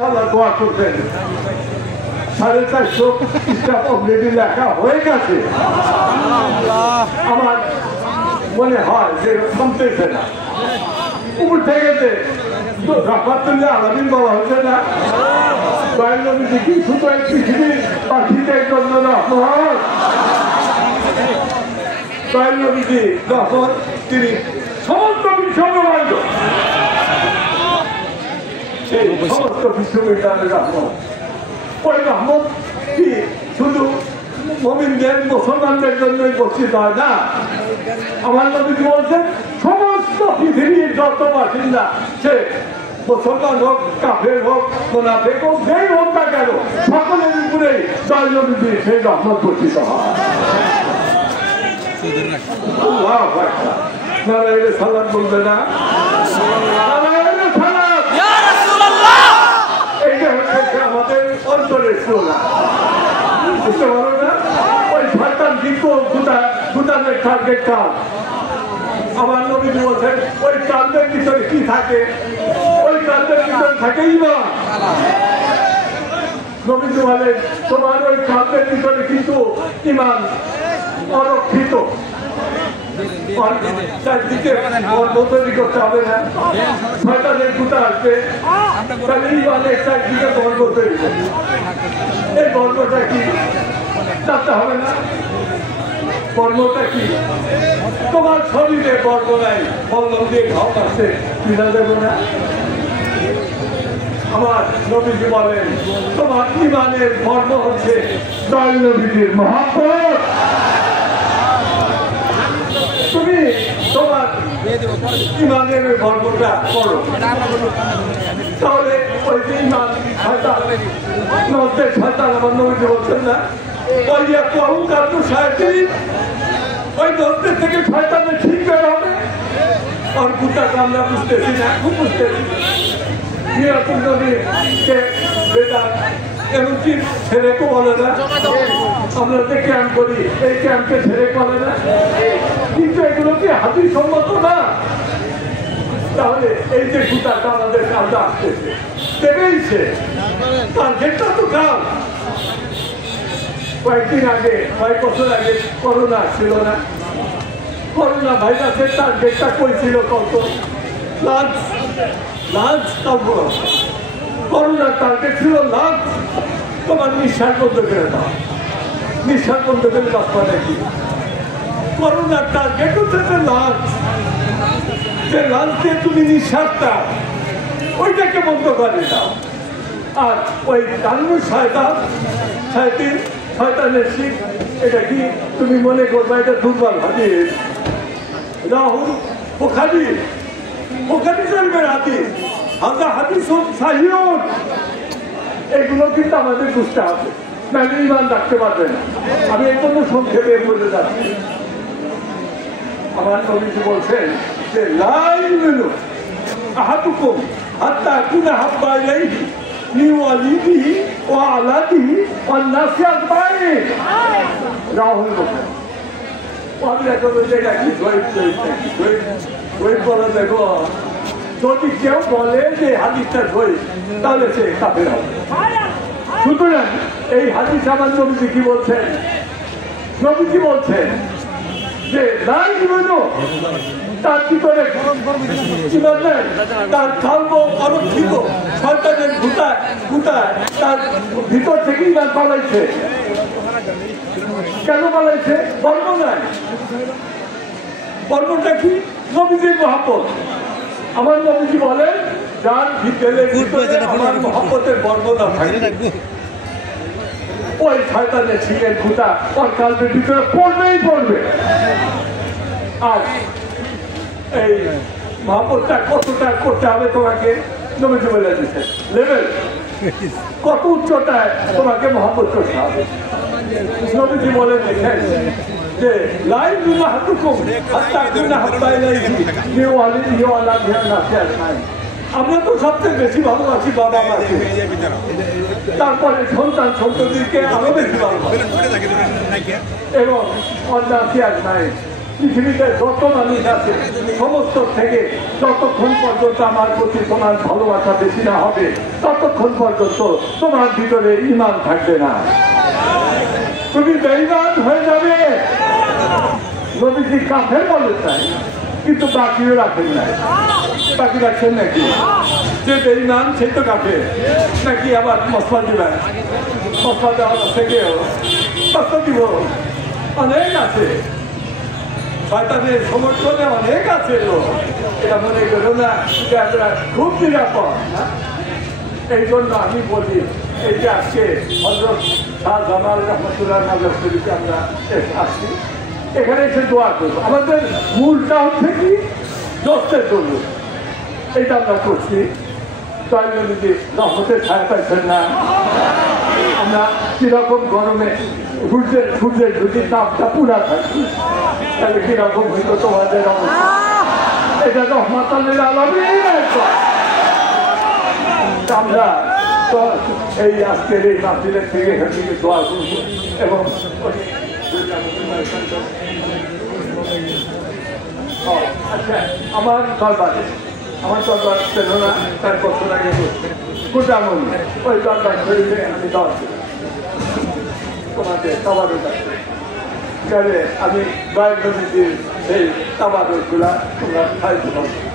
দোয়া করবেন। 450 পৃষ্ঠা অলরেডি লেখা হয়ে গেছে। আমার মনে হয় যে থামতেছে না, উপর থেকে রাফাতুল্লাহ আলামিন বলা হচ্ছে না, দয়াল নবীজি কি শুধু এক পৃথিবীর পাখিদের জন্য রহমত? দয়াল নবীজি যখন তিনি সমস্ত বিশ্বব্রহ্মাণ্ড, সেই সমস্ত বিশ্ববিদ্যালয়ের রহমত, ওই রহমত কি শুধু মুমিনদের মুসলমানদের জন্যই বর্ষিত হয় না। আমার নবীজি বলছেন সমস্ত পৃথিবীর যত বাসিন্দা, সে মুসলমান হোক, কাফের হোক, মুনাফিক হোক, যেই হোক না কেন, সকলের উপরেই দয়াল নবীজি সেই রহমত বর্ষিত হয়। সালাম বলবে না? এইটা হচ্ছে আমাদের অন্তরের স্লোগান, বুঝতে পারো না? ওই শয়তান কিন্তু দুটানের টার্গেট কাজ। আমার নবীজি বলছেন ওই কাজের ভিতরে কি থাকে? ওই কাজের ভিতরে থাকে ঈমান। নবীজি বলেন তোমার ওই কাজের ভিতরে কিন্তু ঈমান অরক্ষিত, চারদিকে গর্ব তৈরি করতে হবে না, শয়তানের গুটা আসবে, তাহলে ঈমানের চারদিকে গর্ব তৈরি করবে। এই গর্বটা কি জানতে হবে না? গর্বটা কি? তোমার শরীরে গর্ব নাই, বল্লম দিয়ে ঘাও আসছে, কিনা দেবো না? আমার নবীজি বলেন তোমার ঈমানের গর্ব হচ্ছে দয়াল নবীজির মহব্বত। তুমি তোমার ঈমানের গর্বটা করো, তাহলে ওই যে ঈমান শয়তান, নজদের শয়তান, আমার নবীজি বলছেন না, ওই নজদের থেকে শয়তানের ঠিক বের হবে। আর গুটাকে আমরা বুঝতেছি না, খুব বুঝতেছি। এমনকি ছেড়েকে বলে না, আমরা যে ক্যাম্প করি এই ক্যাম্পে ছেড়ে বলে না, কিন্তু এগুলো কি হাতির সম্মত না? তাহলে এই যে গুটাটা আমাদের কাজে আসতেছে, দেবেই সে তার গেটটা তো কাল। কয়েকদিন আগে, কয়েক বছর আগে করোনা ছিল না? করোনা ভাইরাসের টার্গেটটা করেছিল কত? লাঞ্চ করোনার টার্গেট ছিল লাঞ্চ। তোমার নিঃশ্বাস বন্ধ করে দাও, নিঃশ্বাস বন্ধ করে বাঁচবা নাকি? করোনার টার্গেট হচ্ছে লাঞ্চ, যে লাঞ্চ দিয়ে তুমি নিঃশ্বাসটা ওইটাকে বন্ধ করে দাও। আর ওই কানুন শয়তানের শিখ, এটা কি তুমি মনে করবা এটা দুর্বল হাদিস? রাহুল বুখারী শরীফের হাদিস, হাজা হাদিস সাহিহুন, এগুলো কিন্তু আমাদের বুঝতে হবে, নাহলে ঈমান রাখতে পারবে না। আমি এই জন্য সংক্ষেপে বলে যাচ্ছি। আমার নবীজি বলছেন যে লা ইউমিনু আহাদুকুম হাত্তা কুনা হাব্বা ইলাইহি মিন ওয়ালিদিহি ওয়া আওলাদিহি ওয়ান নাসি আজমাইন। রাহুল বুখারী। আমরা কোনো জায়গা কি জয়ীফ বলা দেখো, যদি কেউ বলে যে হাদিসটা জয়ীফ তাহলে সে কাফের হবে। সুতরাং এই হাদিস আমার নবীজি কি বলছেন? নবীজি বলছেন যে নাই জীবন তার ভিতরে তার ধর্ম অরক্ষিত, সন্তানের গুটায় তার ভিতর থেকে ইমান পালাইছে। কেন পালাইছে? বর্ণ নাই। বর্ণটা কি? নবীজির মহব্বত। আমার নবীজি বলেন যার ভিতরে আমার মহব্বতের বর্ণনা থাকে, ওই শয়তানের ছিলেন গুটা ওর কালবের ভিতরে পড়বেই পড়বে। আর এই মহব্বতটা কতটা করতে হবে তোমাকে নবীজি বলে দিচ্ছেন, লেভেল কত উচ্চতায় তোমাকে মহব্বত করতে হবে। নবীজি বলে দেখেন যে লাই দুনা হাতুকুম হাত্তা কুনা হাব্বা ইলাইহি মিন ওয়ালিদিহি ওয়া আওলাদিহি ওয়ান নাসি আজমাইন। আমরা তো সবচেয়ে বেশি ভালোবাসি বাবা মাকে, তারপরে সন্তান সন্ততিকে আরো বেশি ভালোবাসি, এবং ওয়ান নাসি আজমাইন, পৃথিবীতে যত মানুষ আছে সমস্ত থেকে যতক্ষণ পর্যন্ত আমার প্রতি তোমার ভালোবাসা বেশি না হবে ততক্ষণ ততক্ষণ পর্যন্ত তোমার ভিতরে ঈমান থাকবে না, তুমি বেঈমান হয়ে যাবে। নবীজি কাফের বলে চাই, কিন্তু বাকিও রাখেন নাই। বাকি রাখছেন নাকি? যে বেঈমান সেই তো কাফের নাকি? আবার মশলা দিবেন, মশলা দেওয়ার থেকেও কত দিব? অনেক আছে, শয়তানের সমর্থনে অনেক আছে লোক। এটা মনে করো না যে আমরা খুব নিরাপদ। এই জন্য আমি বলি, এই যে আজকে হযরত শাহ জামাল রহমতুল্লাহ নজর শরীফে আমরা আসছি, এখানে এসে দোয়া করবো। আমাদের মূলটা হচ্ছে কি? দোস্তের জন্য এইটা আমরা করছি। যদি রহমতের ছায়া পাইছেন না, আমরা কিরকম গরমে সূর্যের যদি তাপটা পুরা থাকি, তাহলে কিরকম হইতো তোমাদের অবস্থা? এটা রহমতুল্লাহ আলামিন। আমরা তো এই আজকের এই মাহফিলের থেকে এখান থেকে দোয়া করবো এবং আচ্ছা, আমার দরবার ছিল না, তার বছর আগে গোটামন ওই দরবার শরীরে আমি দশ তোমাদের তাবারও কাছে আমি দয়াল নবীজির সেই তাবারগুলা তোমরা খাইতে পারবো।